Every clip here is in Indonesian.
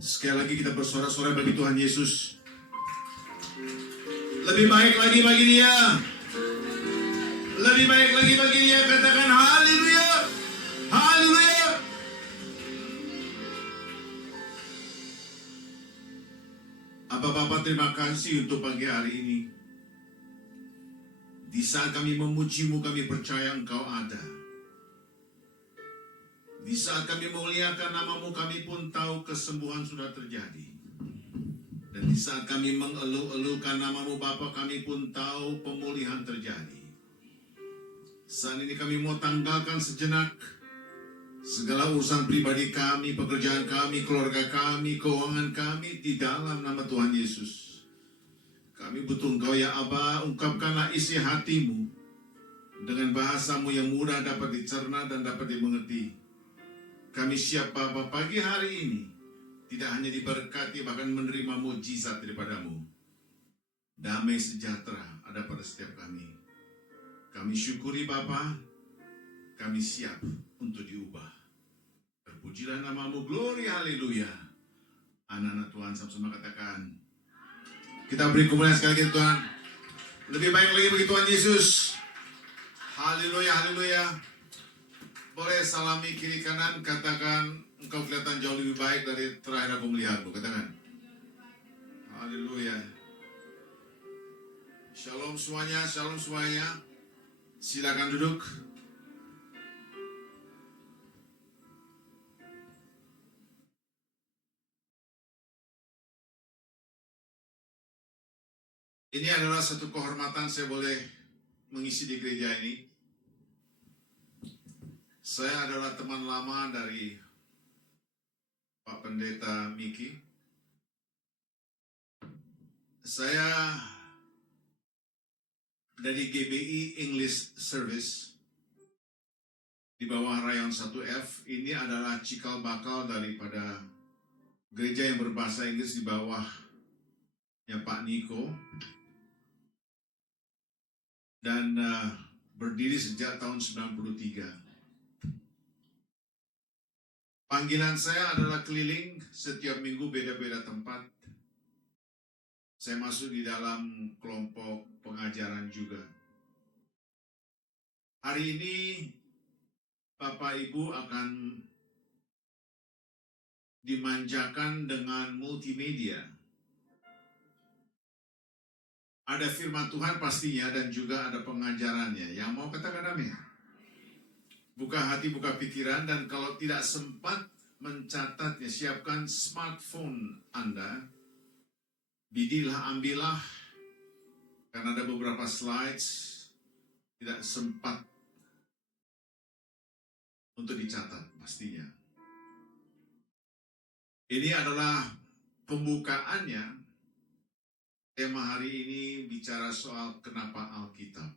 Sekali lagi kita bersorak-sorai bagi Tuhan Yesus. Lebih baik lagi bagi Dia. Lebih baik lagi bagi Dia. Katakan haleluya. Haleluya. Bapak-bapak, terima kasih untuk pagi hari ini. Di saat kami memuji-Mu, kami percaya Engkau ada. Di saat kami memuliakan nama-Mu, kami pun tahu kesembuhan sudah terjadi. Dan di saat kami mengeluh-elukan nama-Mu Bapa, kami pun tahu pemulihan terjadi. Saat ini kami mau tanggalkan sejenak segala urusan pribadi kami, pekerjaan kami, keluarga kami, keuangan kami di dalam nama Tuhan Yesus. Kami butuh Engkau ya Aba, ungkapkanlah isi hati-Mu dengan bahasa-Mu yang mudah dapat dicerna dan dapat dimengerti. Kami siap Bapa pagi hari ini tidak hanya diberkati, bahkan menerima mukjizat daripada-Mu. Damai sejahtera ada pada setiap kami. Kami syukuri Bapa, kami siap untuk diubah. Terpujilah nama-Mu, glory, haleluya. Anak-anak Tuhan sama-sama katakan, kita beri kemuliaan sekali lagi Tuhan. Lebih baik lagi bagi Tuhan Yesus. Haleluya, haleluya. Boleh salami kiri kanan, katakan engkau kelihatan jauh lebih baik dari terakhir aku melihatmu. Katakan haleluya. Shalom semuanya, shalom semuanya. Silakan duduk. Ini adalah satu kehormatan saya boleh mengisi di gereja ini. Saya adalah teman lama dari Pak Pendeta Miki. Saya dari GBI English Service di bawah Rayon 1F. Ini adalah cikal bakal daripada gereja yang berbahasa Inggris di bawah yang Pak Niko. Dan berdiri sejak tahun 93. Panggilan saya adalah keliling, setiap minggu beda-beda tempat. Saya masuk di dalam kelompok pengajaran juga. Hari ini Bapak Ibu akan dimanjakan dengan multimedia. Ada firman Tuhan pastinya dan juga ada pengajarannya. Yang mau katakan amin? Buka hati, buka pikiran, dan kalau tidak sempat mencatatnya, siapkan smartphone Anda. Bidilah, ambillah, karena ada beberapa slides tidak sempat untuk dicatat pastinya. Ini adalah pembukaannya. Tema hari ini bicara soal kenapa Alkitab.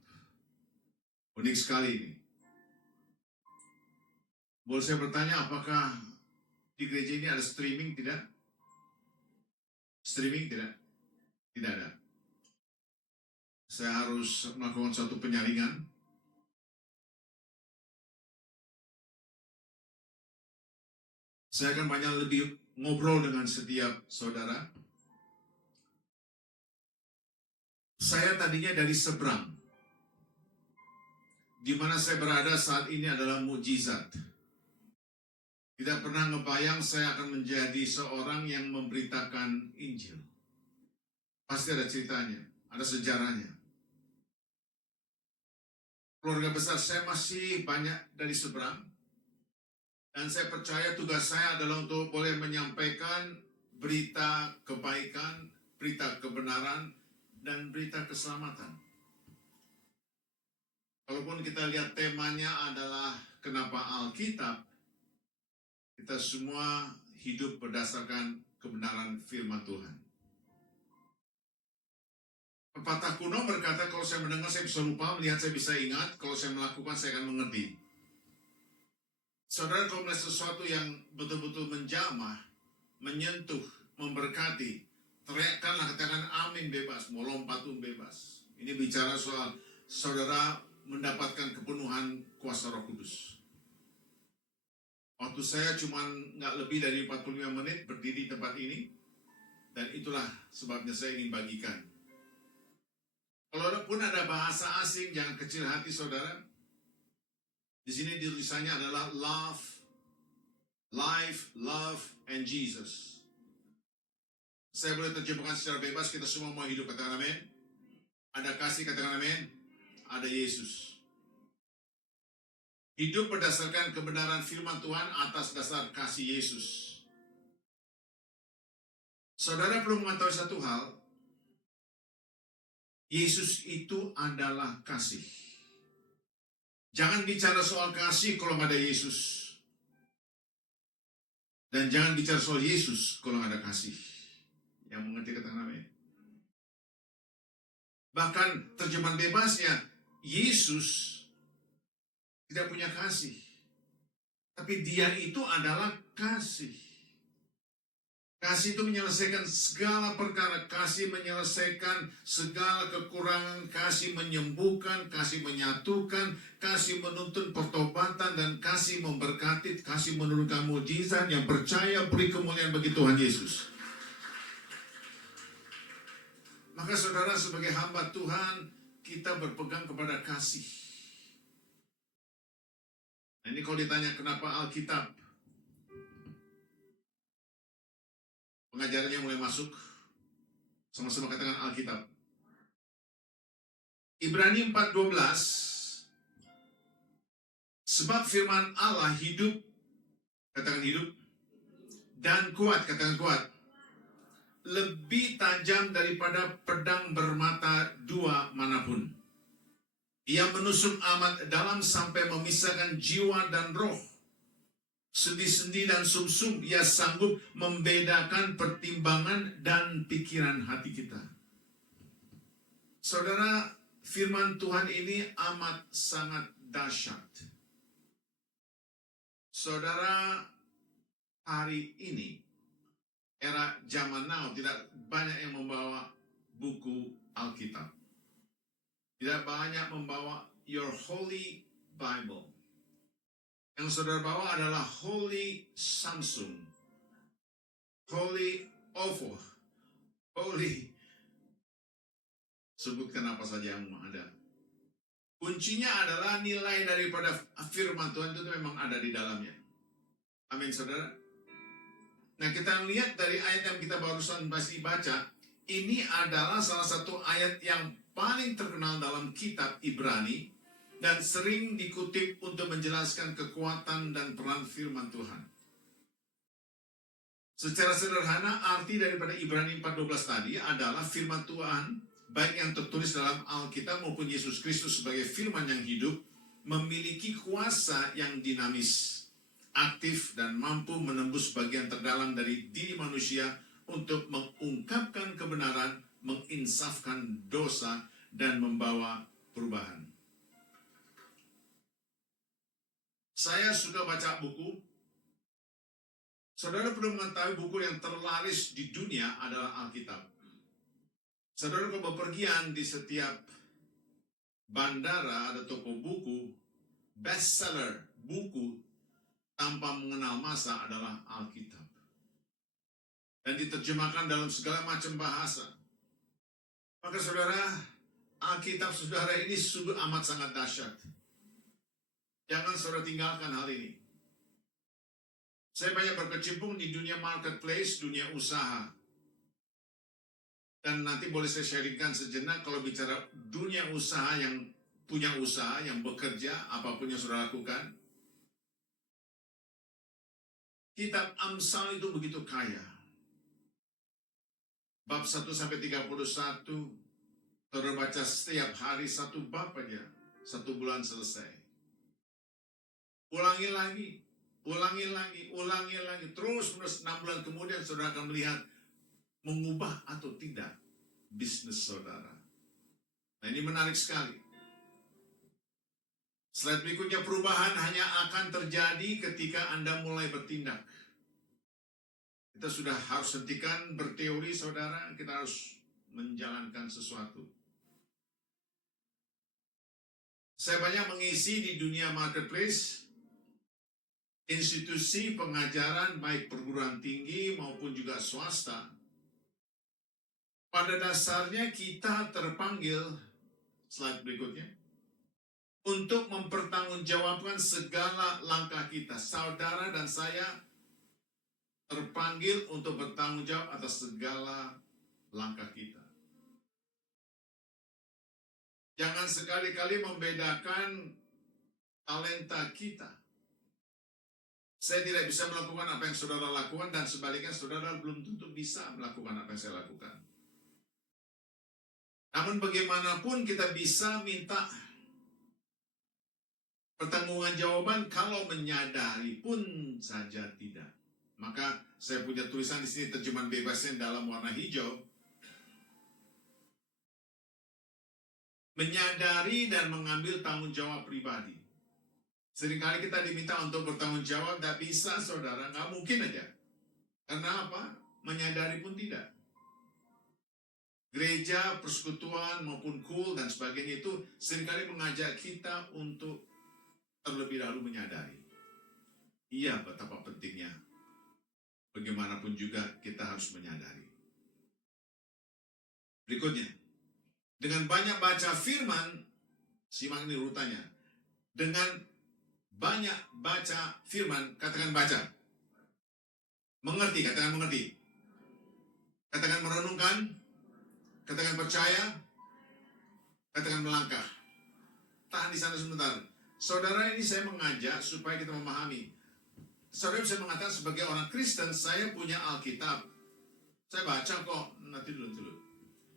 Unik sekali ini. Boleh saya bertanya, apakah di gereja ini ada streaming? Tidak? Streaming tidak? Tidak ada. Saya harus melakukan suatu penyaringan. Saya akan banyak lebih ngobrol dengan setiap saudara. Saya tadinya dari seberang. Di mana saya berada saat ini adalah mukjizat. Tidak pernah ngebayang saya akan menjadi seorang yang memberitakan Injil. Pasti ada ceritanya, ada sejarahnya. Keluarga besar saya masih banyak dari seberang. Dan saya percaya tugas saya adalah untuk boleh menyampaikan berita kebaikan, berita kebenaran, dan berita keselamatan. Kalaupun kita lihat temanya adalah kenapa Alkitab, kita semua hidup berdasarkan kebenaran firman Tuhan. Pepatah kuno berkata, kalau saya mendengar saya bisa lupa, melihat saya bisa ingat, kalau saya melakukan saya akan mengerti. Saudara, kalau melihat sesuatu yang betul-betul menjamah, menyentuh, memberkati, teriakkanlah, katakan amin bebas, mau lompat pun bebas. Ini bicara soal saudara mendapatkan kepenuhan kuasa Roh Kudus. Waktu saya cuma nggak lebih dari 45 menit berdiri di tempat ini, dan itulah sebabnya saya ingin bagikan. Kalaupun ada bahasa asing, jangan kecil hati saudara. Di sini tulisannya adalah love, life, love, and Jesus. Saya boleh terjemahkan secara bebas, kita semua mau hidup, katakan amin. Ada kasih, katakan amin. Ada Yesus. Hidup berdasarkan kebenaran firman Tuhan atas dasar kasih Yesus. Saudara perlu mengetahui satu hal, Yesus itu adalah kasih. Jangan bicara soal kasih kalau nggak ada Yesus. Dan jangan bicara soal Yesus kalau nggak ada kasih. Yang mengerti katakan amin. Bahkan terjemahan bebasnya, Yesus tidak punya kasih. Tapi dia itu adalah kasih. Kasih itu menyelesaikan segala perkara. Kasih menyelesaikan segala kekurangan. Kasih menyembuhkan, kasih menyatukan, kasih menuntun pertobatan, dan kasih memberkati, kasih menurunkan mujizat. Yang percaya beri kemuliaan bagi Tuhan Yesus. Maka saudara, sebagai hamba Tuhan, kita berpegang kepada kasih. Nah, ini kalau ditanya kenapa Alkitab, pengajarannya mulai masuk. Sama-sama katakan Alkitab. Ibrani 4:12. Sebab firman Allah hidup, katakan hidup, dan kuat, katakan kuat. Lebih tajam daripada pedang bermata dua manapun. Ia menusuk amat dalam sampai memisahkan jiwa dan roh, sendi-sendi dan sumsum. Ia sanggup membedakan pertimbangan dan pikiran hati kita. Saudara, firman Tuhan ini amat sangat dahsyat. Saudara, hari ini, era zaman now, tidak banyak yang membawa buku Alkitab. Tidak banyak membawa your Holy Bible. Yang saudara bawa adalah Holy Samsung, Holy Oppo, Holy, sebutkan apa saja yang ada. Kuncinya adalah nilai daripada firman Tuhan itu memang ada di dalamnya. Amin saudara. Nah, kita lihat dari ayat yang kita barusan masih baca, ini adalah salah satu ayat yang paling terkenal dalam kitab Ibrani dan sering dikutip untuk menjelaskan kekuatan dan peran firman Tuhan. Secara sederhana, arti daripada Ibrani 4:12 tadi adalah firman Tuhan, baik yang tertulis dalam Alkitab maupun Yesus Kristus sebagai firman yang hidup, memiliki kuasa yang dinamis, aktif, dan mampu menembus bagian terdalam dari diri manusia untuk mengungkapkan kebenaran, menginsafkan dosa, dan membawa perubahan. Saya suka baca buku. Saudara perlu mengetahui buku yang terlaris di dunia adalah Alkitab. Saudara kalau bepergian di setiap bandara ada toko buku, bestseller buku tanpa mengenal masa adalah Alkitab. Dan diterjemahkan dalam segala macam bahasa. Maka saudara, Alkitab saudara ini sungguh amat sangat dahsyat. Jangan saudara tinggalkan hal ini. Saya banyak berkecimpung di dunia marketplace, dunia usaha. Dan nanti boleh saya sharingkan sejenak kalau bicara dunia usaha, yang punya usaha, yang bekerja, apapun yang saudara lakukan. Kitab Amsal itu begitu kaya. Bab 1-31, saudara baca setiap hari satu bab aja, 1 bulan selesai. Ulangi lagi, terus 6 bulan kemudian saudara akan melihat mengubah atau tidak bisnis saudara. Nah, ini menarik sekali. Slide berikutnya, perubahan hanya akan terjadi ketika Anda mulai bertindak. Kita sudah harus hentikan berteori saudara, kita harus menjalankan sesuatu. Saya banyak mengisi di dunia marketplace, institusi pengajaran baik perguruan tinggi maupun juga swasta, pada dasarnya kita terpanggil, slide berikutnya, untuk mempertanggungjawabkan segala langkah kita. Saudara dan saya terpanggil untuk bertanggung jawab atas segala langkah kita. Jangan sekali-kali membedakan talenta kita. Saya tidak bisa melakukan apa yang saudara lakukan, dan sebaliknya saudara belum tentu bisa melakukan apa yang saya lakukan. Namun bagaimanapun kita bisa minta pertanggungjawaban kalau menyadari pun saja tidak. Maka saya punya tulisan di sini terjemahan bebasnya dalam warna hijau. Menyadari dan mengambil tanggung jawab pribadi. Seringkali kita diminta untuk bertanggung jawab, tidak bisa saudara, nggak mungkin aja. Karena apa? Menyadari pun tidak. Gereja, persekutuan maupun kul dan sebagainya itu seringkali mengajak kita untuk terlebih dahulu menyadari. Iya, betapa pentingnya. Bagaimanapun juga kita harus menyadari. Berikutnya, dengan banyak baca firman, simak ini urutannya. Dengan banyak baca firman, katakan baca. Mengerti, katakan mengerti. Katakan merenungkan, katakan percaya, katakan melangkah. Tahan di sana sebentar. Saudara, ini saya mengajak supaya kita memahami. Saudara bisa mengatakan sebagai orang Kristen, saya punya Alkitab. Saya baca kok, nanti dulu.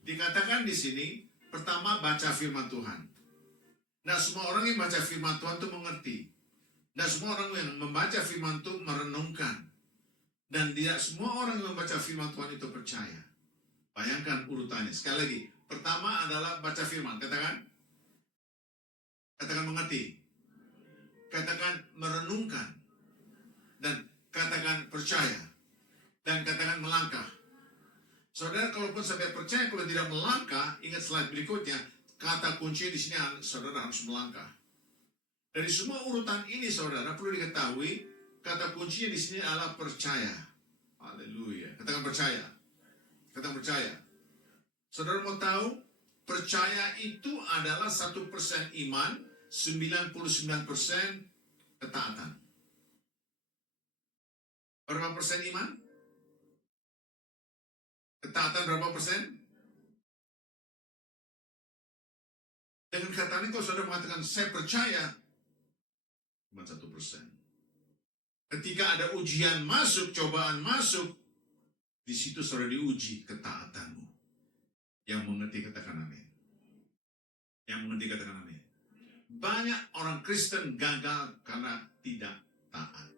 Dikatakan di sini, pertama baca firman Tuhan. Nah, semua orang yang baca firman Tuhan itu mengerti. Dan semua orang yang membaca firman Tuhan merenungkan. Dan tidak semua orang yang membaca firman Tuhan itu percaya. Bayangkan urutannya. Sekali lagi, pertama adalah baca firman. Katakan mengerti. Katakan merenungkan. Dan katakan percaya. Dan katakan melangkah. Saudara, kalaupun sampai percaya, kalau tidak melangkah, ingat slide berikutnya, kata kunci di sini saudara harus melangkah. Dari semua urutan ini, saudara, perlu diketahui, kata kuncinya di sini adalah percaya. Haleluya. Katakan percaya. Katakan percaya. Saudara mau tahu, percaya itu adalah 1% iman, 99% ketaatan. Berapa persen iman? Ketaatan berapa persen? Dengan kata ini, kalau saudara mengatakan saya percaya, cuma 1%. Ketika ada ujian masuk, cobaan masuk, di situ saudara diuji ketaatanmu. Yang mengerti katakan amin. Yang mengerti katakan amin. Banyak orang Kristen gagal karena tidak taat.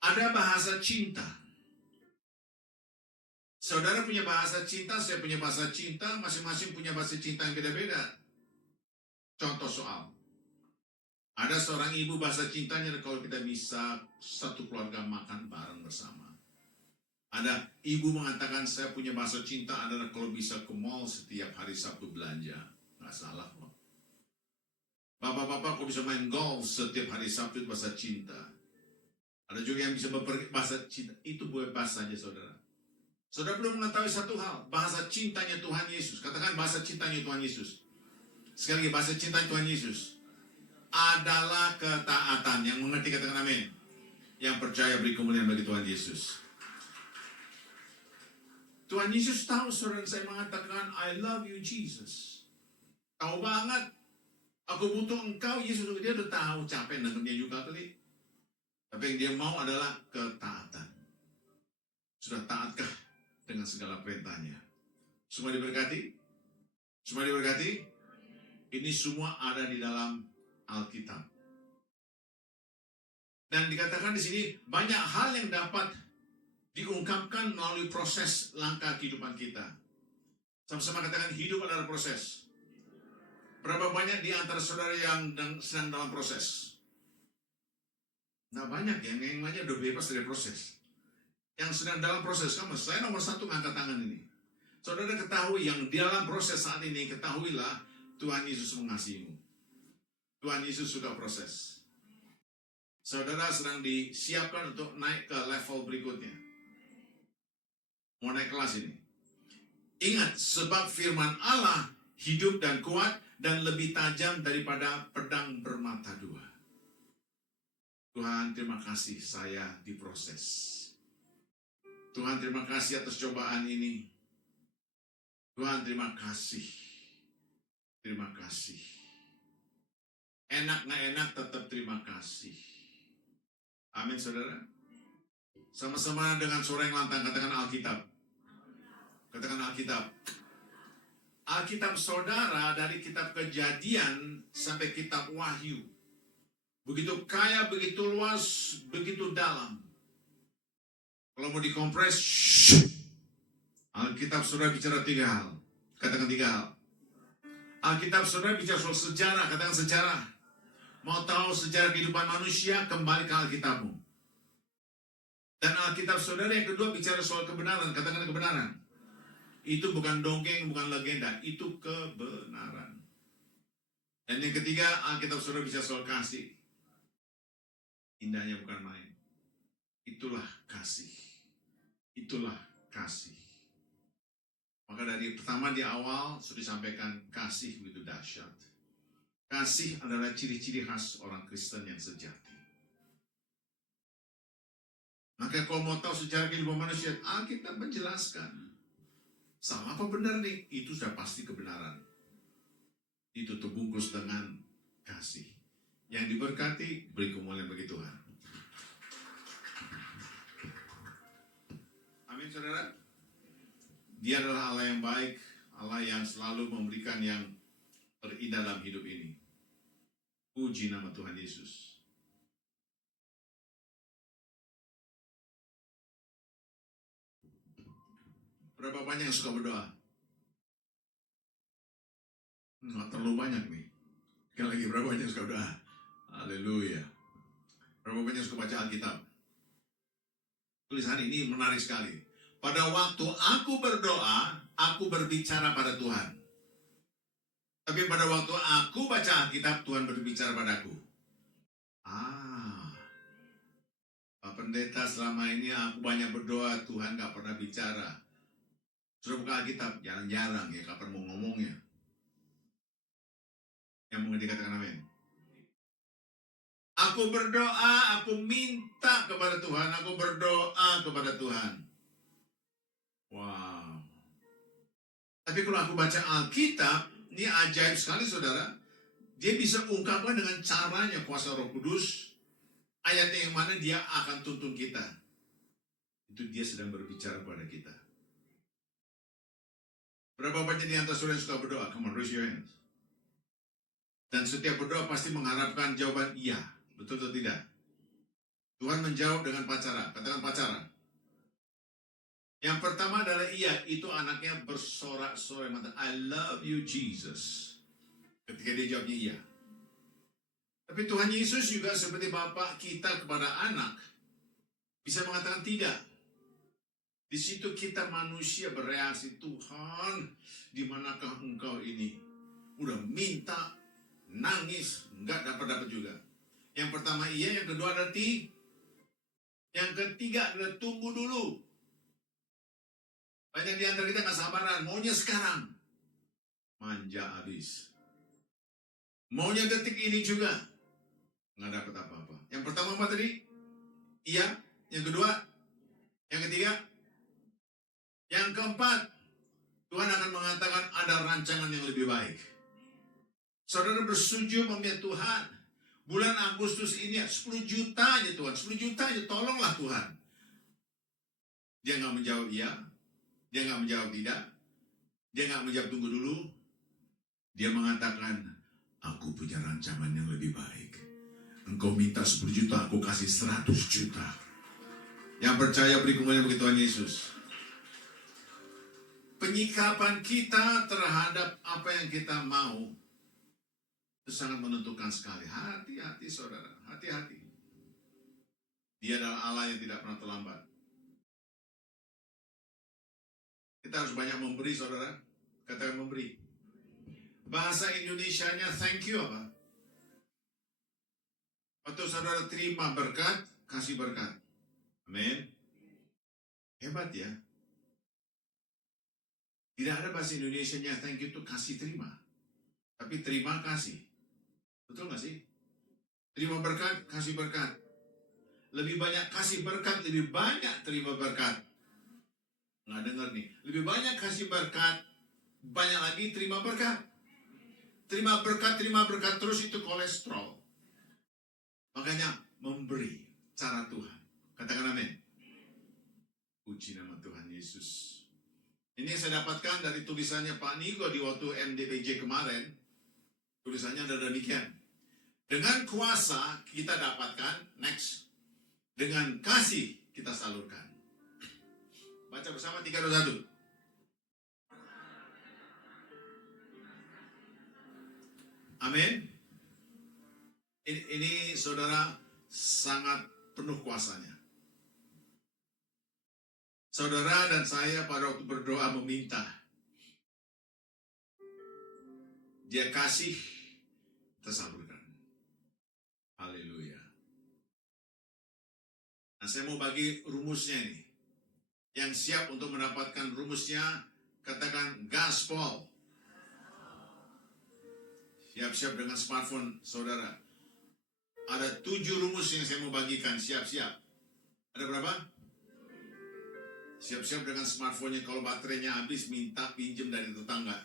Ada bahasa cinta. Saudara punya bahasa cinta, saya punya bahasa cinta, masing-masing punya bahasa cinta yang beda-beda. Contoh soal. Ada seorang ibu bahasa cintanya kalau kita bisa satu keluarga makan bareng bersama. Ada ibu mengatakan saya punya bahasa cinta adalah kalau bisa ke mall setiap hari Sabtu belanja. Nggak salah kok. Bapak-bapak kalau bisa main golf setiap hari Sabtu itu bahasa cinta. Ada juga yang bisa bahasa cinta. Itu bukan bahasanya saudara. Saudara belum mengetahui satu hal. Bahasa cintanya Tuhan Yesus. Katakan bahasa cintanya Tuhan Yesus. Sekali lagi bahasa cinta Tuhan Yesus adalah ketaatan. Yang mengerti katakan amin. Yang percaya beri kemuliaan bagi Tuhan Yesus. Tuhan Yesus tahu saudara saya mengatakan I love you Jesus. Tahu banget. Aku butuh engkau Yesus. Dia udah tahu capek dengarnya juga kali. Tapi yang dia mau adalah ketaatan. Sudah taatkah dengan segala perintahnya? Semua diberkati? Semua diberkati? Ini semua ada di dalam Alkitab. Dan dikatakan di sini banyak hal yang dapat diungkapkan melalui proses langkah kehidupan kita. Sama-sama katakan hidup adalah proses. Berapa banyak di antara saudara yang sedang dalam proses? Nah banyak yang aja udah bebas dari proses. Yang sedang dalam proses, kamu saya nomor 1 ngangkat tangan ini. Saudara ketahui yang di dalam proses saat ini, ketahuilah Tuhan Yesus mengasihimu. Tuhan Yesus sudah proses. Saudara sedang disiapkan untuk naik ke level berikutnya. Mau naik kelas ini. Ingat, sebab firman Allah hidup dan kuat dan lebih tajam daripada pedang bermata dua. Tuhan, terima kasih saya diproses. Tuhan, terima kasih atas cobaan ini. Tuhan, terima kasih. Terima kasih. Enak nggak enak, tetap terima kasih. Amin, saudara. Sama-sama dengan suara yang lantang, katakan Alkitab. Katakan Alkitab. Alkitab saudara dari kitab Kejadian sampai kitab Wahyu. Begitu kaya, begitu luas, begitu dalam. Kalau mau dikompres, Alkitab saudara bicara 3 hal. Katakan 3 hal. Alkitab saudara bicara soal sejarah, katakan sejarah. Mau tahu sejarah kehidupan manusia, kembali ke Alkitabmu. Dan Alkitab saudara yang kedua bicara soal kebenaran, katakan kebenaran. Itu bukan dongeng, bukan legenda, itu kebenaran. Dan yang ketiga, Alkitab saudara bicara soal kasih. Indahnya bukan main. Itulah kasih. Itulah kasih. Maka dari pertama di awal sudah disampaikan kasih begitu dahsyat. Kasih adalah ciri-ciri khas orang Kristen yang sejati. Maka kalau mau tahu sejarah kehidupan manusia, Alkitab menjelaskan. Salah apa benar nih? Itu sudah pasti kebenaran. Itu terbungkus dengan kasih. Yang diberkati, beri kemuliaan bagi Tuhan. Amin, saudara. Dia adalah Allah yang baik, Allah yang selalu memberikan yang terindah dalam hidup ini. Puji nama Tuhan Yesus. Berapa banyak yang suka berdoa? Nggak terlalu banyak nih. Sekali lagi, berapa banyak yang suka berdoa? Haleluya. Berapa banyak yang suka baca Alkitab? Tulisan ini menarik sekali. Pada waktu aku berdoa, aku berbicara pada Tuhan. Tapi pada waktu aku baca Alkitab, Tuhan berbicara padaku. Pak Pendeta, selama ini aku banyak berdoa, Tuhan gak pernah bicara. Sudah buka Alkitab, jarang-jarang ya, kapan mau ngomongnya. Yang mengerti katakan amin. Aku berdoa, aku minta kepada Tuhan, aku berdoa kepada Tuhan. Wow. Tapi kalau aku baca Alkitab, ini ajaib sekali saudara. Dia bisa ungkapkan dengan caranya kuasa Roh Kudus. Ayatnya yang mana dia akan tuntun kita. Itu dia sedang berbicara kepada kita. Berapa banyak di antara saudara yang suka berdoa? Come on, raise your hands. Dan setiap berdoa pasti mengharapkan jawaban iya. Betul atau tidak? Tuhan menjawab dengan pacara. Katakan pacara. Yang pertama adalah iya. Itu anaknya bersorak-sorai mata. I love you Jesus. Ketika dia jawabnya iya. Tapi Tuhan Yesus juga seperti Bapa kita kepada anak. Bisa mengatakan tidak. Di situ kita manusia bereaksi. Tuhan, di manakah engkau ini? Udah minta, nangis, nggak dapat juga. Yang pertama iya, yang kedua adalah yang ketiga adalah tunggu dulu. Banyak di antara kita nggak sabaran, maunya sekarang. Manja habis. Maunya detik ini juga. Nggak dapat apa-apa. Yang pertama apa tadi? Iya. Yang kedua? Yang ketiga? Yang keempat, Tuhan akan mengatakan ada rancangan yang lebih baik. Saudara bersetuju memilih Tuhan. Bulan Agustus ini 10 juta aja Tuhan. 10 juta aja, tolonglah Tuhan. Dia nggak menjawab iya. Dia nggak menjawab tidak. Dia nggak menjawab tunggu dulu. Dia mengatakan, aku punya rancangan yang lebih baik. Engkau minta 10 juta, aku kasih 100 juta. Yang percaya beri kemuliaan bagi Tuhan Yesus. Penyikapan kita terhadap apa yang kita mau itu sangat menentukan sekali. Hati-hati saudara, hati-hati. Dia adalah Allah yang tidak pernah terlambat. Kita harus banyak memberi saudara. Katakan memberi. Bahasa Indonesianya thank you apa? Waktu saudara terima berkat, kasih berkat. Amin. Hebat ya. Tidak ada bahasa Indonesianya thank you itu kasih terima. Tapi terima kasih. Betul nggak sih? Terima berkat, kasih berkat. Lebih banyak kasih berkat, lebih banyak terima berkat. Nggak dengar nih. Lebih banyak kasih berkat, banyak lagi terima berkat. Terima berkat terus itu kolesterol. Makanya memberi cara Tuhan. Katakan amin. Puji nama Tuhan Yesus. Ini yang saya dapatkan dari tulisannya Pak Niko di waktu MDPJ kemarin. Tulisannya ada demikian. Dengan kuasa kita dapatkan, next. Dengan kasih kita salurkan. Baca bersama 3, 2, 1. Amin. Ini saudara sangat penuh kuasanya. Saudara dan saya pada waktu berdoa meminta. Dia kasih, kita salurkan. Haleluya. Nah, saya mau bagi rumusnya ini. Yang siap untuk mendapatkan rumusnya, katakan gaspol. Siap-siap dengan smartphone saudara. Ada 7 rumus yang saya mau bagikan, siap-siap. Ada berapa? Siap-siap dengan smartphone-nya, kalau baterainya habis, minta pinjam dari tetangga.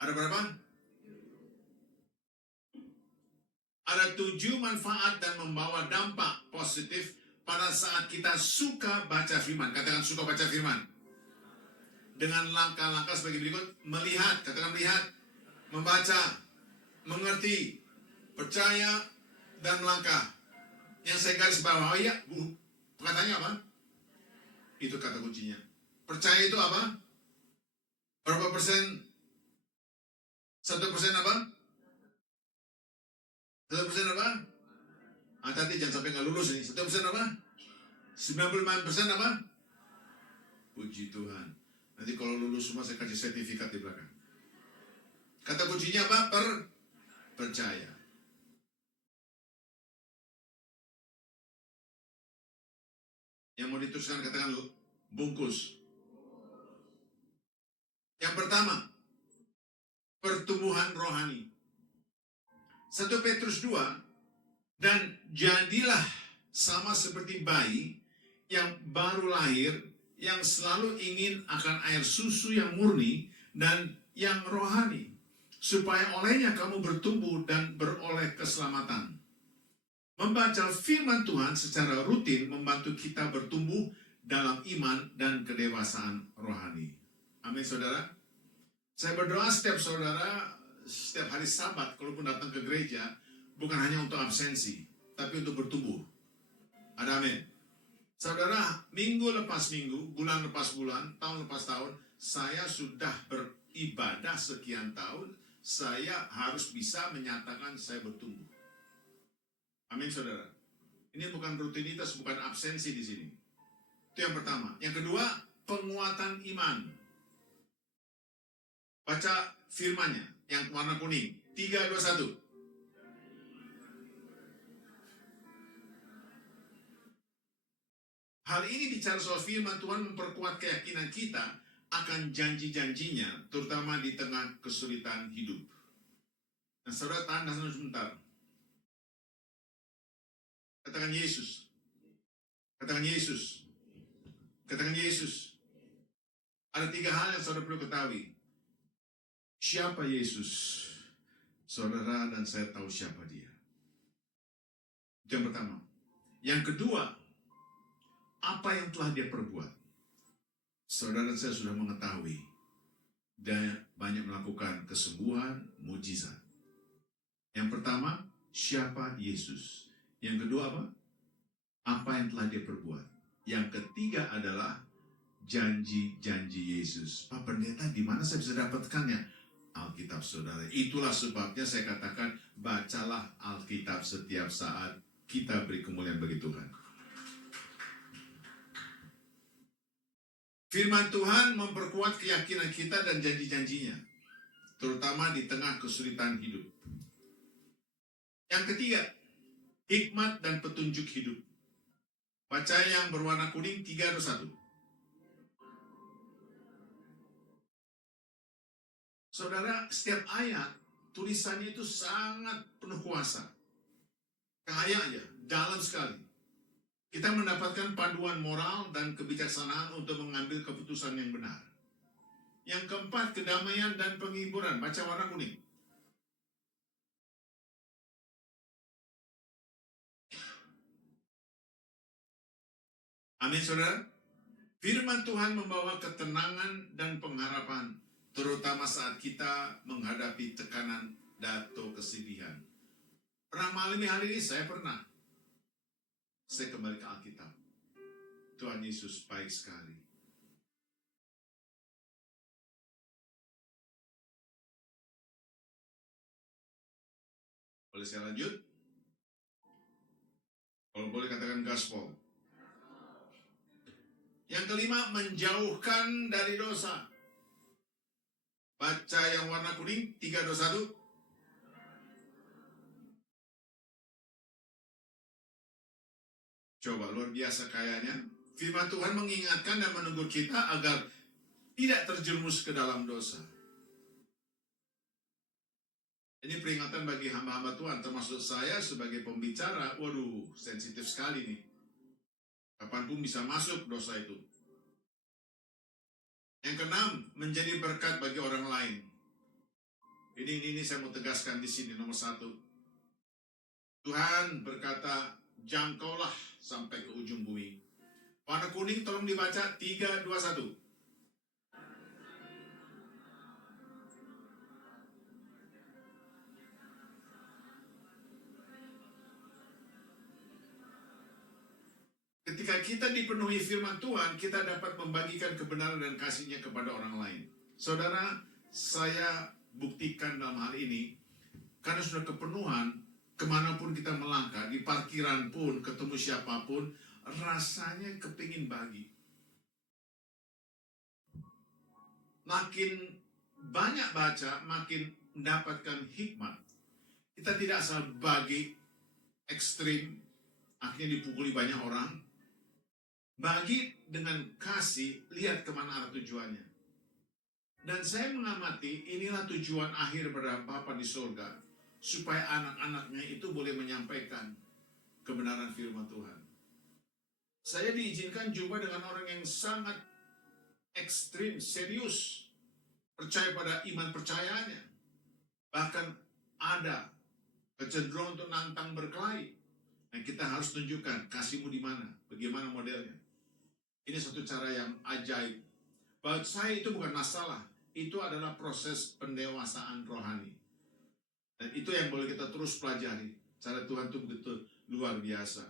Ada berapa? Ada 7 manfaat dan membawa dampak positif pada saat kita suka baca firman. Katakan suka baca firman. Dengan langkah-langkah sebagai berikut. Melihat, katakan melihat. Membaca, mengerti, percaya, dan melangkah. Yang saya garis bawah, oh iya, Bu, katanya apa? Itu kata kuncinya. Percaya itu apa? Berapa persen? 1% apa? 1% apa? Hati-hati jangan sampai nggak lulus ini. 1% apa? 95% apa? Puji Tuhan. Nanti kalau lulus semua saya kasih sertifikat di belakang. Kata kuncinya apa? Percaya. Yang mau diteruskan katakan bungkus. Yang pertama, pertumbuhan rohani. 1 Petrus 2, dan jadilah sama seperti bayi yang baru lahir, yang selalu ingin akan air susu yang murni dan yang rohani, supaya olehnya kamu bertumbuh dan beroleh keselamatan. Membaca firman Tuhan secara rutin membantu kita bertumbuh dalam iman dan kedewasaan rohani. Amin saudara. Saya berdoa setiap saudara, setiap hari Sabat, kalaupun datang ke gereja, bukan hanya untuk absensi, tapi untuk bertumbuh. Ada amin. Saudara, minggu lepas minggu, bulan lepas bulan, tahun lepas tahun, saya sudah beribadah sekian tahun, saya harus bisa menyatakan saya bertumbuh. Amin saudara. Ini bukan rutinitas, bukan absensi di sini. Itu yang pertama. Yang kedua, penguatan iman. Baca firmannya yang warna kuning. 3, 2, 1. Hal ini bicara soal firman Tuhan memperkuat keyakinan kita akan janji-janjinya, terutama di tengah kesulitan hidup. Nah, saudara tahan sebentar. Katakan Yesus. Katakan Yesus. Katakan Yesus. Ada 3 hal yang saudara perlu ketahui. Siapa Yesus? Saudara dan saya tahu siapa dia. Itu yang pertama. Yang kedua, apa yang telah dia perbuat? Saudara dan saya sudah mengetahui. Dia banyak melakukan kesembuhan, mujizat. Yang pertama, siapa Yesus? Yang kedua apa? Apa yang telah dia perbuat? Yang ketiga adalah janji-janji Yesus. Pak Pendeta, di mana saya bisa dapatkannya? Alkitab saudara. Itulah sebabnya saya katakan, bacalah Alkitab setiap saat. Kita beri kemuliaan bagi Tuhan. Firman Tuhan memperkuat keyakinan kita dan janji-janjinya, terutama di tengah kesulitan hidup. Yang ketiga, hikmat dan petunjuk hidup. Baca yang berwarna kuning 3:1. Saudara, setiap ayat tulisannya itu sangat penuh kuasa. Kayaknya dalam sekali. Kita mendapatkan panduan moral dan kebijaksanaan untuk mengambil keputusan yang benar. Yang keempat, kedamaian dan penghiburan. Baca warna kuning. Amin, saudara. Firman Tuhan membawa ketenangan dan pengharapan, terutama saat kita menghadapi tekanan atau kesedihan. Pernah mengalami hal ini? Saya pernah. Saya kembali ke Alkitab. Tuhan Yesus baik sekali. Boleh saya lanjut? Kalau boleh katakan gaspol. Yang kelima, menjauhkan dari dosa. Baca yang warna kuning 3:1. Coba, luar biasa kayaknya. Firman Tuhan mengingatkan dan menegur kita agar tidak terjerumus ke dalam dosa. Ini peringatan bagi hamba-hamba Tuhan, termasuk saya sebagai pembicara. Waduh, sensitif sekali nih. Kapanpun bisa masuk dosa itu. Yang keenam, menjadi berkat bagi orang lain. Ini saya mau tegaskan di sini, nomor 1. Tuhan berkata, jangkaulah sampai ke ujung bumi. Warna kuning tolong dibaca 3:2:1. Ketika kita dipenuhi firman Tuhan, kita dapat membagikan kebenaran dan kasih-Nya kepada orang lain. Saudara, saya buktikan dalam hal ini, karena sudah kepenuhan, kemanapun kita melangkah, di parkiran pun, ketemu siapapun, rasanya kepingin bagi. Makin banyak baca, makin mendapatkan hikmat. Kita tidak asal bagi ekstrim, akhirnya dipukuli banyak orang. Bagi dengan kasih, lihat kemana arah tujuannya. Dan saya mengamati, inilah tujuan akhir pada Bapa di surga, supaya anak-anaknya itu boleh menyampaikan kebenaran firman Tuhan. Saya diizinkan jumpa dengan orang yang sangat ekstrim, serius, percaya pada iman percayanya. Bahkan ada kecenderungan untuk nantang berkelahi. Dan kita harus tunjukkan kasihmu di mana, bagaimana modelnya. Ini satu cara yang ajaib. Buat saya itu bukan masalah, itu adalah proses pendewasaan rohani. Dan itu yang boleh kita terus pelajari. Cara Tuhan itu begitu luar biasa.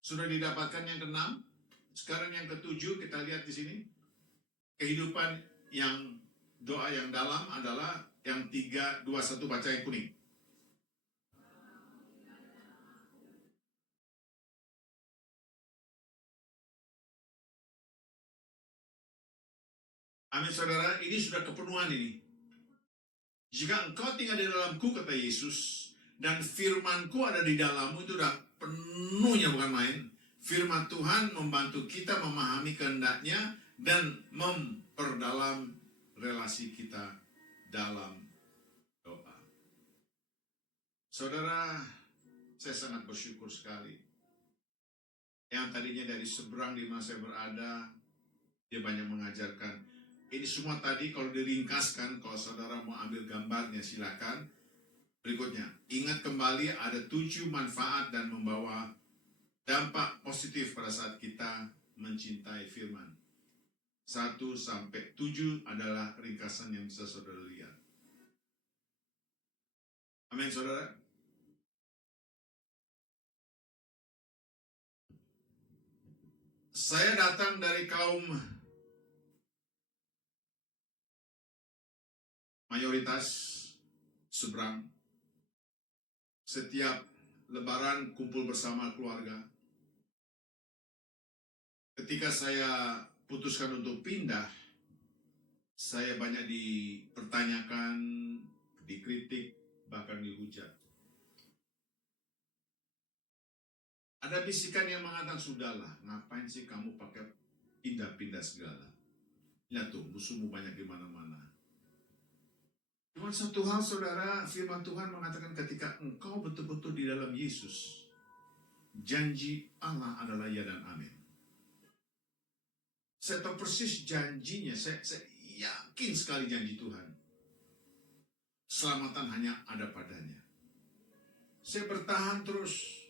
Sudah didapatkan yang ke-6, sekarang yang ke-7 kita lihat di sini. Kehidupan yang doa yang dalam adalah yang 3:2:1, baca yang kuning. Amin, saudara, ini sudah kepenuhan ini. Jika engkau tinggal di dalamku, kata Yesus, dan firmanku ada di dalammu, itu udah penuhnya, bukan main. Firman Tuhan membantu kita memahami kehendaknya dan memperdalam relasi kita dalam doa. Saudara, saya sangat bersyukur sekali. Yang tadinya dari seberang di mana saya berada, dia banyak mengajarkan. Ini semua tadi kalau diringkaskan, kalau saudara mau ambil gambarnya silakan. Berikutnya, ingat kembali ada 7 manfaat dan membawa dampak positif pada saat kita mencintai firman. 1-7 adalah ringkasan yang bisa saudara lihat. Amin, saudara. Saya datang dari kaum mayoritas seberang. Setiap lebaran kumpul bersama keluarga. Ketika saya putuskan untuk pindah, saya banyak dipertanyakan, dikritik, bahkan dihujat. Ada bisikan yang mengatakan, sudahlah, ngapain sih kamu pakai pindah-pindah segala. Lihat tuh, musuhmu banyak di mana-mana. Cuma satu hal saudara, firman Tuhan mengatakan ketika engkau betul-betul di dalam Yesus, janji Allah adalah ya dan amin. Saya tahu persis janjinya, saya yakin sekali janji Tuhan. Keselamatan hanya ada padanya. Saya bertahan terus.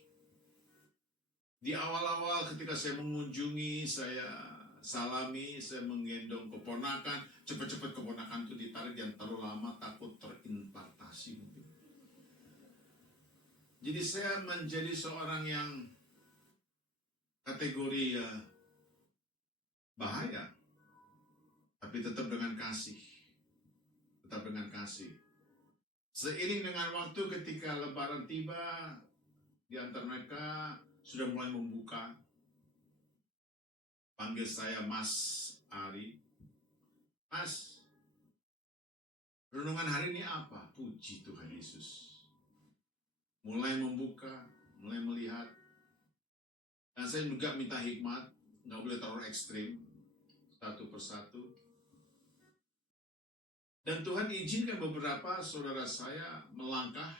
Di awal-awal ketika saya mengunjungi, saya salami, saya menggendong keponakan, cepat-cepat keponakan itu ditarik, yang terlalu lama takut terimpartasi mungkin. Jadi saya menjadi seorang yang kategori bahaya, tapi tetap dengan kasih. Tetap dengan kasih. Seiring dengan waktu ketika lebaran tiba, di antara mereka sudah mulai membuka. Panggil saya Mas Ari. Mas, renungan hari ini apa? Puji Tuhan Yesus. Mulai membuka, mulai melihat. Dan saya juga minta hikmat, nggak boleh terlalu ekstrim, satu persatu. Dan Tuhan izinkan beberapa saudara saya melangkah.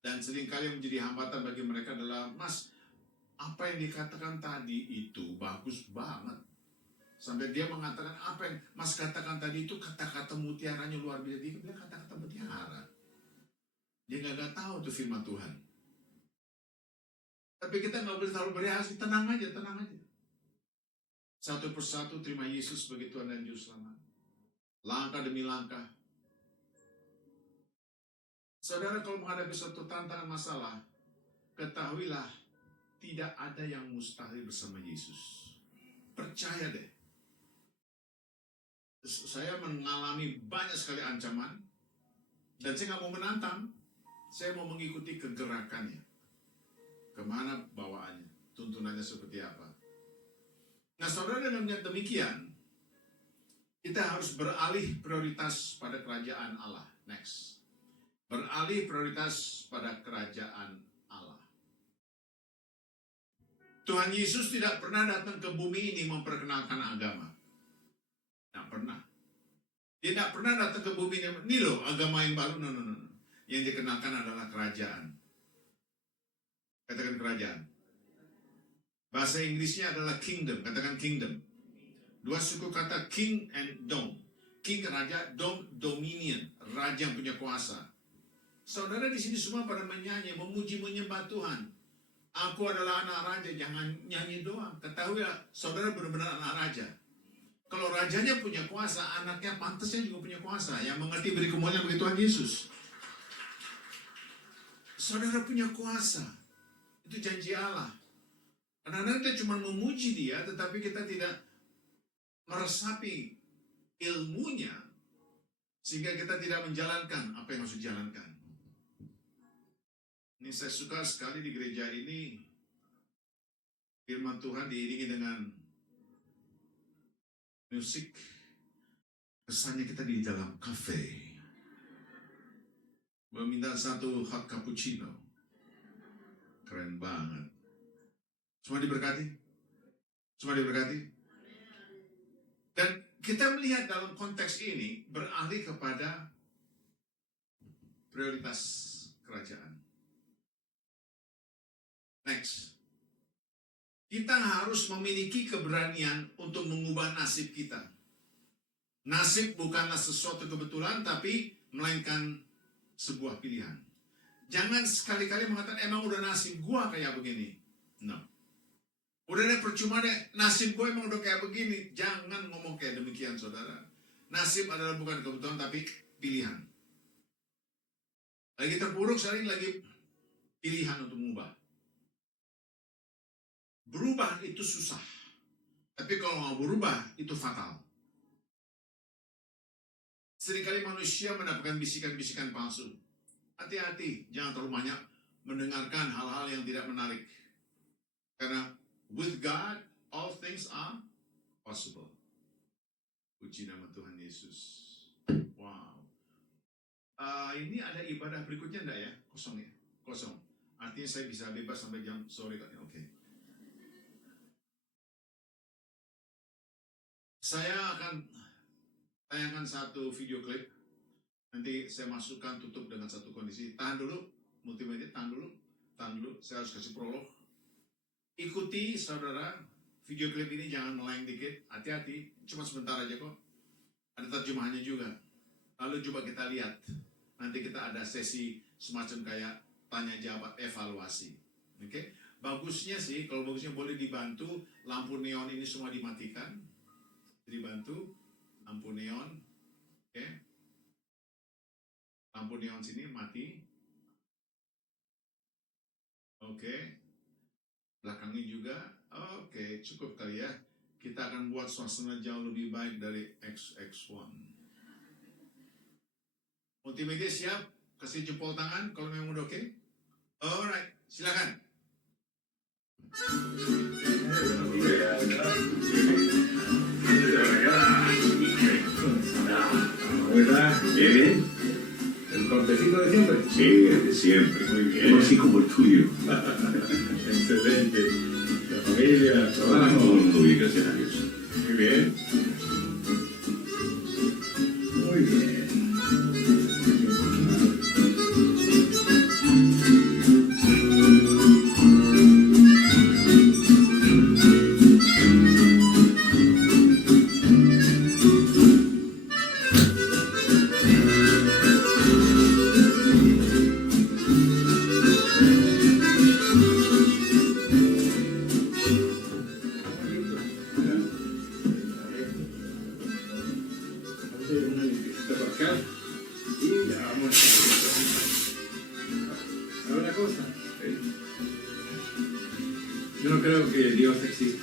Dan seringkali menjadi hambatan bagi mereka adalah, Mas, apa yang dikatakan tadi itu bagus banget. Sampai dia mengatakan, apa yang Mas katakan tadi itu kata-kata mutiaranya luar biasa. Dia bilang kata-kata mutiara. Dia nggak tahu tuh firman Tuhan. Tapi kita nggak boleh terlalu bereaksi, tenang aja, tenang aja. Satu persatu terima Yesus sebagai Tuhan dan Juru Selamat. Langkah demi langkah. Saudara, kalau menghadapi suatu tantangan masalah, ketahuilah tidak ada yang mustahil bersama Yesus. Percaya deh. Saya mengalami banyak sekali ancaman, dan saya nggak mau menantang. Saya mau mengikuti kegerakannya. Kemana bawaannya, tuntunannya seperti apa. Nah saudara, dengan demikian, kita harus beralih prioritas pada kerajaan Allah. Next. Beralih prioritas pada kerajaan Allah. Tuhan Yesus tidak pernah datang ke bumi ini memperkenalkan agama. Tidak pernah. Dia tidak pernah datang ke bumi ini loh agama yang baru. No. Yang dikenalkan adalah kerajaan. Katakan kerajaan. Bahasa Inggrisnya adalah kingdom. Katakan kingdom. Dua suku kata king and dom. King raja, dom dominion, raja yang punya kuasa. Saudara di sini semua pada menyanyi, memuji, menyembah Tuhan. Aku adalah anak raja, jangan nyanyi doang. Ketahuilah, saudara benar-benar anak raja. Kalau rajanya punya kuasa, anaknya pantasnya juga punya kuasa. Yang mengerti beri kemuliaan bagi Tuhan Yesus. Saudara punya kuasa. Itu janji Allah. Kadang-kadang kita cuma memuji dia, tetapi kita tidak meresapi ilmunya, sehingga kita tidak menjalankan apa yang harus dijalankan. Ini saya suka sekali di gereja ini, firman Tuhan diiringi dengan musik. Kesannya kita di dalam kafe. Meminta satu hot cappuccino. Keren banget. Semua diberkati? Semua diberkati? Dan kita melihat dalam konteks ini beralih kepada prioritas kerajaan. Next. Kita harus memiliki keberanian untuk mengubah nasib kita. Nasib bukanlah sesuatu kebetulan, tapi melainkan sebuah pilihan. Jangan sekali-kali mengatakan, emang udah nasib gua kayak begini. No. Udah deh, percuma deh, nasib gua emang udah kayak begini. Jangan ngomong kayak demikian, saudara. Nasib adalah bukan kebetulan, tapi pilihan. Lagi terpuruk, sering lagi pilihan untuk mengubah. Berubah itu susah. Tapi kalau mau berubah, itu fatal. Seringkali manusia mendapatkan bisikan-bisikan palsu. Hati-hati, jangan terlalu banyak mendengarkan hal-hal yang tidak menarik. Karena with God, all things are possible. Puji nama Tuhan Yesus. Wow. Ini ada ibadah berikutnya enggak ya? Kosong ya? Kosong. Artinya saya bisa bebas sampai jam sore kan? Oke. Saya akan tayangkan satu video klip. Nanti saya masukkan tutup dengan satu kondisi. Tahan dulu, multimedia, tahan dulu. Saya harus kasih prolog. Ikuti saudara, video klip ini jangan melayang dikit. Hati-hati, cuma sebentar aja kok. Ada terjemahannya juga. Lalu coba kita lihat. Nanti kita ada sesi semacam kayak tanya jawab evaluasi. Oke? Bagusnya sih, kalau bagusnya boleh dibantu lampu neon ini semua dimatikan. Dibantu lampu neon. Oke? Lampu neon sini mati. Oke. Belakangnya juga. Oke, cukup kali ya. Kita akan buat suasana jauh lebih baik dari XX1. Multimedia siap? Kasih jempol tangan kalau memang udah oke. Alright, silakan. ¿Cómo está? Bien. ¿El cortecito de siempre? Sí, el de siempre. Muy bien. Así como el tuyo. Excelente. La familia, el Todo el trabajo. mundo bien, gracias a Dios. Muy bien. Muy bien. Una limpieza para acá. Y ya vamos. ¿Sabe una cosa? Yo no creo que Dios existe.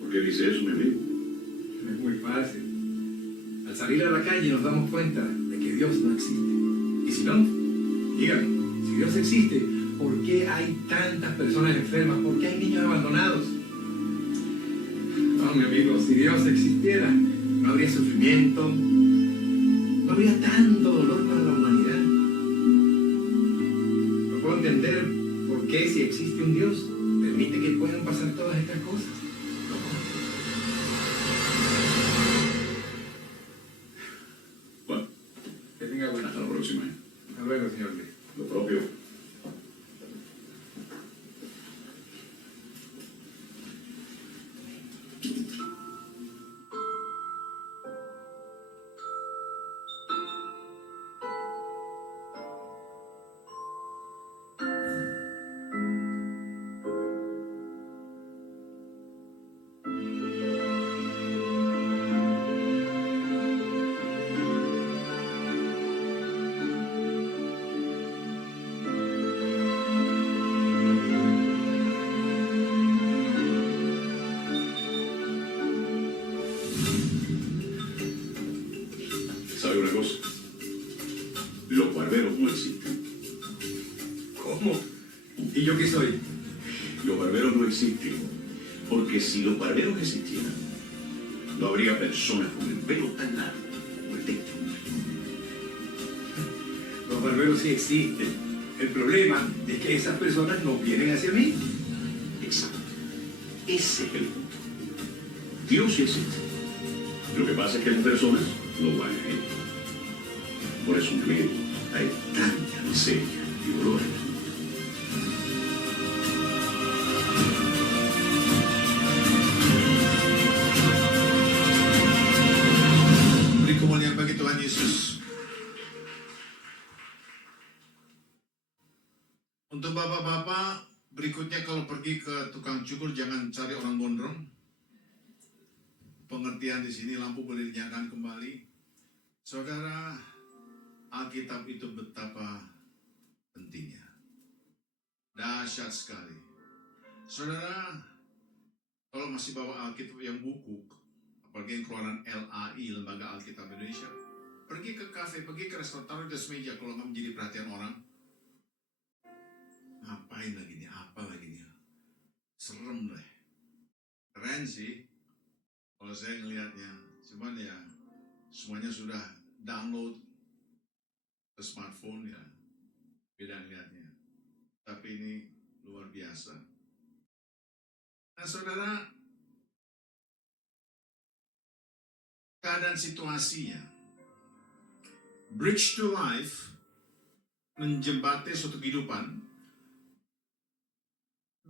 ¿Por qué dice eso, mi amigo? Es muy fácil. Al salir a la calle nos damos cuenta de que Dios no existe. Y si no, dígame, si Dios existe, ¿por qué hay tantas personas enfermas? ¿Por qué hay niños abandonados? No, mi amigo, si Dios existiera, no habría sufrimiento, no habría tanto dolor para la humanidad. No puedo entender por qué, si existe un Dios, permite que puedan pasar todas estas cosas. Bueno, Que tenga buena. hasta la próxima. Hasta luego, señor Lee. Lo propio. ¿Sabe una cosa? Los barberos no existen. ¿Cómo? ¿Y yo qué soy? Los barberos no existen. Porque si los barberos existieran, no habría personas con el pelo tan largo como el de este hombre. Los barberos sí existen. El problema es que esas personas no vienen hacia mí. Exacto. Ese es el punto. Dios sí existe. Lo que pasa es que las personas no van a él. Por eso, mi amigo, hay tanta miseria y dolor en el mundo. Beri kemuliaan bagi Tuhan Yesus. Untuk bapak-bapak, berikutnya kalau pergi ke tukang cukur jangan cari orang gondrong. Pengertian di sini lampu boleh dinyalakan kembali. Saudara, Alkitab itu betapa pentingnya. Dahsyat sekali. Saudara, kalau masih bawa Alkitab yang buku, apalagi yang keluaran LAI, Lembaga Alkitab Indonesia, pergi ke kafe, pergi ke restoran, taruh di atas meja kalau nggak menjadi perhatian orang. Ngapain lagi nih? Apa lagi nih? Serem deh. Keren sih kalau saya ngelihatnya. Cuman ya semuanya sudah download smartphone ya, beda lihatnya. Tapi ini luar biasa. Nah saudara, keadaan situasinya, Bridge to Life menjembati suatu kehidupan.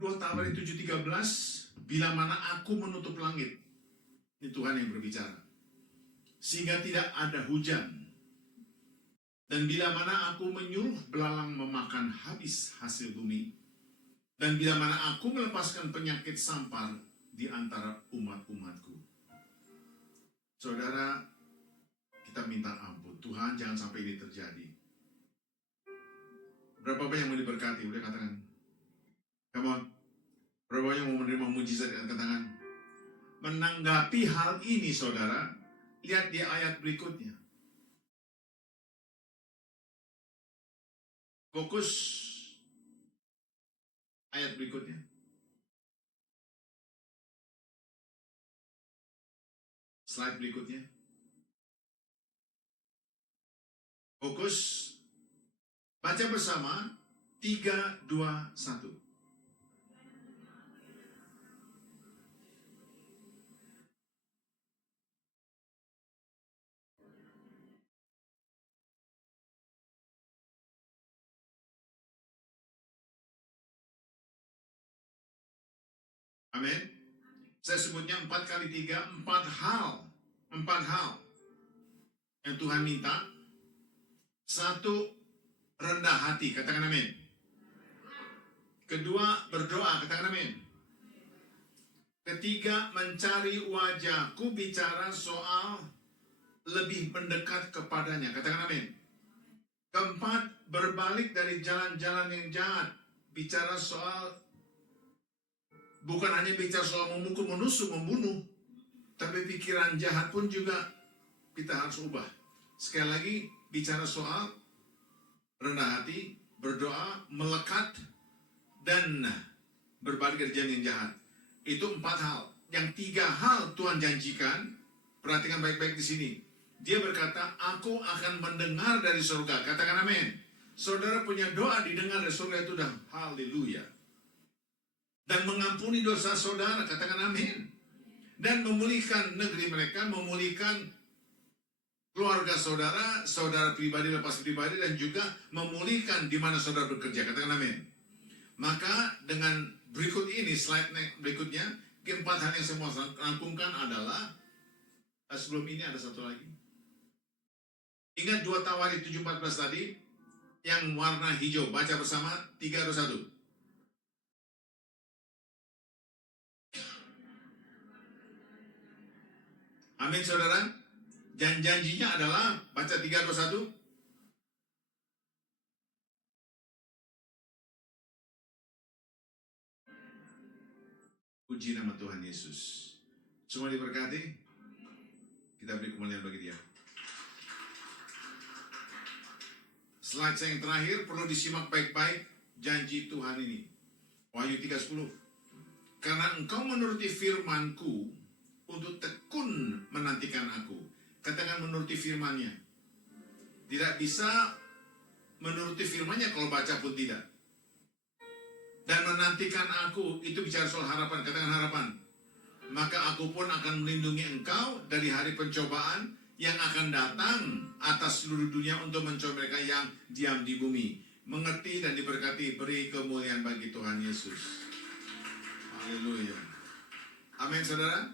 2 Tawarik 7:13, bila mana aku menutup langit, ini Tuhan yang berbicara, sehingga tidak ada hujan, dan bila mana aku menyuruh belalang memakan habis hasil bumi, dan bila mana aku melepaskan penyakit sampar di antara umat-umatku. Saudara, kita minta ampun, Tuhan jangan sampai ini terjadi. Berapa banyak yang mau diberkati? Udah katakan, come on. Berapa yang mau menerima mujizat? Katakan. Menanggapi hal ini saudara, lihat di ayat berikutnya. Fokus ayat berikutnya. Slide berikutnya. Fokus. Baca bersama. 3, 2, 1. Amin. Saya sebutnya 4 kali 3, 4 hal. 4 hal yang Tuhan minta. 1, rendah hati, katakan amin. Kedua, berdoa, katakan amin. Ketiga, mencari wajahku, bicara soal lebih mendekat kepadanya, katakan amin. Keempat, berbalik dari jalan-jalan yang jahat, bicara soal, bukan hanya bicara soal memukul, menusuk, membunuh, tapi pikiran jahat pun juga kita harus ubah. Sekali lagi, bicara soal rendah hati, berdoa, melekat, dan berbalik dari jalan yang jahat. Itu 4 hal. Yang 3 hal Tuhan janjikan, perhatikan baik-baik di sini. Dia berkata, aku akan mendengar dari surga. Katakan amin. Saudara punya doa didengar dari surga, itu dah haleluya. Dan mengampuni dosa saudara, katakan amin. Dan memulihkan negeri mereka, memulihkan keluarga saudara, saudara pribadi lepas pribadi, dan juga memulihkan di mana saudara bekerja, katakan amin. Maka dengan berikut ini, slide berikutnya, 4 hal yang saya mau rangkumkan adalah, sebelum ini ada satu lagi. Ingat 2 Tawarik 7:14 tadi, yang warna hijau, baca bersama, 3, 2, 1. Amin saudara. Dan janjinya adalah, baca 3, 2, 1. Puji nama Tuhan Yesus. Semua diberkati. Kita beri kemuliaan bagi Dia. Slide saya yang terakhir perlu disimak baik-baik janji Tuhan ini. Wahyu 3:10. Karena engkau menuruti firman-Ku untuk tekun menantikan aku. Katakan menuruti firman-Nya. Tidak bisa menuruti firman-Nya kalau baca pun tidak. Dan menantikan aku, itu bicara soal harapan, katakan harapan. Maka aku pun akan melindungi engkau dari hari pencobaan yang akan datang atas seluruh dunia untuk mencoba mereka yang diam di bumi. Mengerti dan diberkati, beri kemuliaan bagi Tuhan Yesus. Haleluya. Amin saudara.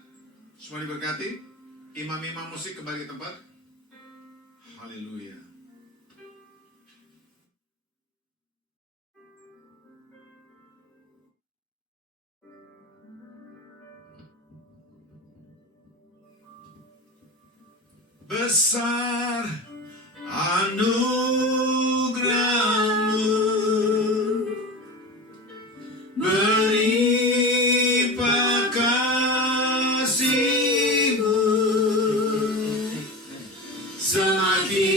Semua diberkati. Imam-imam musik kembali ke tempat. Haleluya. Besar anugerah-Mu, berlimpah kasih-Mu, semakin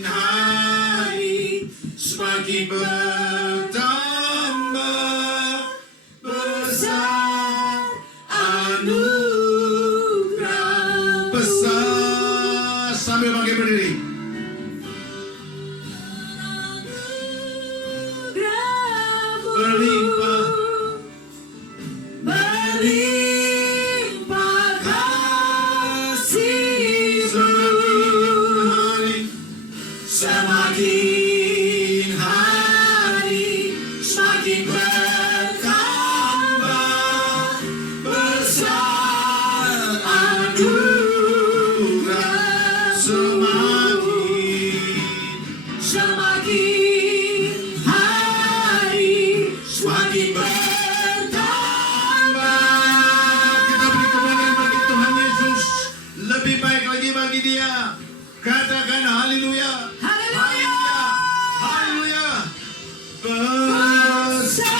hari semakin bertambah. Besar anugerah, besar. Sambil bangkit berdiri. berlimpah. Berlimpah kasih-Mu, Semakin hari semakin hari semakin bertambah besar anugerah, semakin hari semakin bertambah. kita beri kemuliaan bagi Tuhan Yesus. Lebih baik lagi bagi Dia. Katakan haleluya. Haleluya. Haleluya. Besar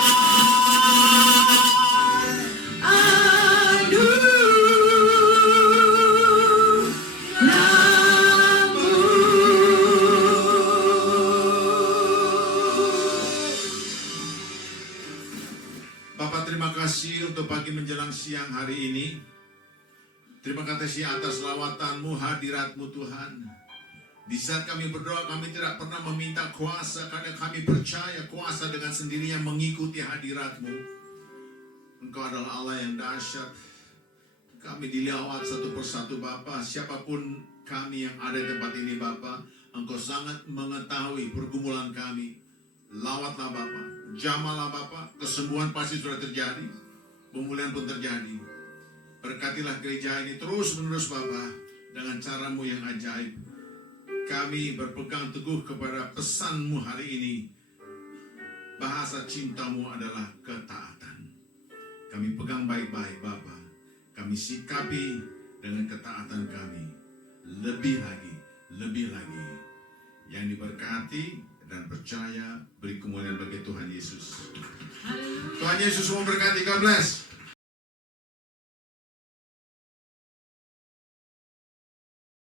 Bapak, terima kasih untuk pagi menjelang siang hari ini. Terima kasih atas lawatan-Mu, hadirat-Mu Tuhan. Di saat kami berdoa, kami tidak pernah meminta kuasa, karena kami percaya kuasa dengan sendirinya mengikuti hadirat-Mu. Engkau adalah Allah yang dahsyat. Kami dilawat satu persatu Bapa. Siapapun kami yang ada di tempat ini Bapa, Engkau sangat mengetahui pergumulan kami. Lawatlah Bapa, jamalah Bapa, kesembuhan pasti sudah terjadi, pemulihan pun terjadi. Berkatilah gereja ini terus menerus Bapa, dengan cara-Mu yang ajaib. Kami berpegang teguh kepada pesan-Mu hari ini. Bahasa cinta-Mu adalah ketaatan. Kami pegang baik-baik Bapa. Kami sikapi dengan ketaatan kami. Lebih lagi. Yang diberkati dan percaya, beri kemuliaan bagi Tuhan Yesus. Tuhan Yesus memberkati. God bless.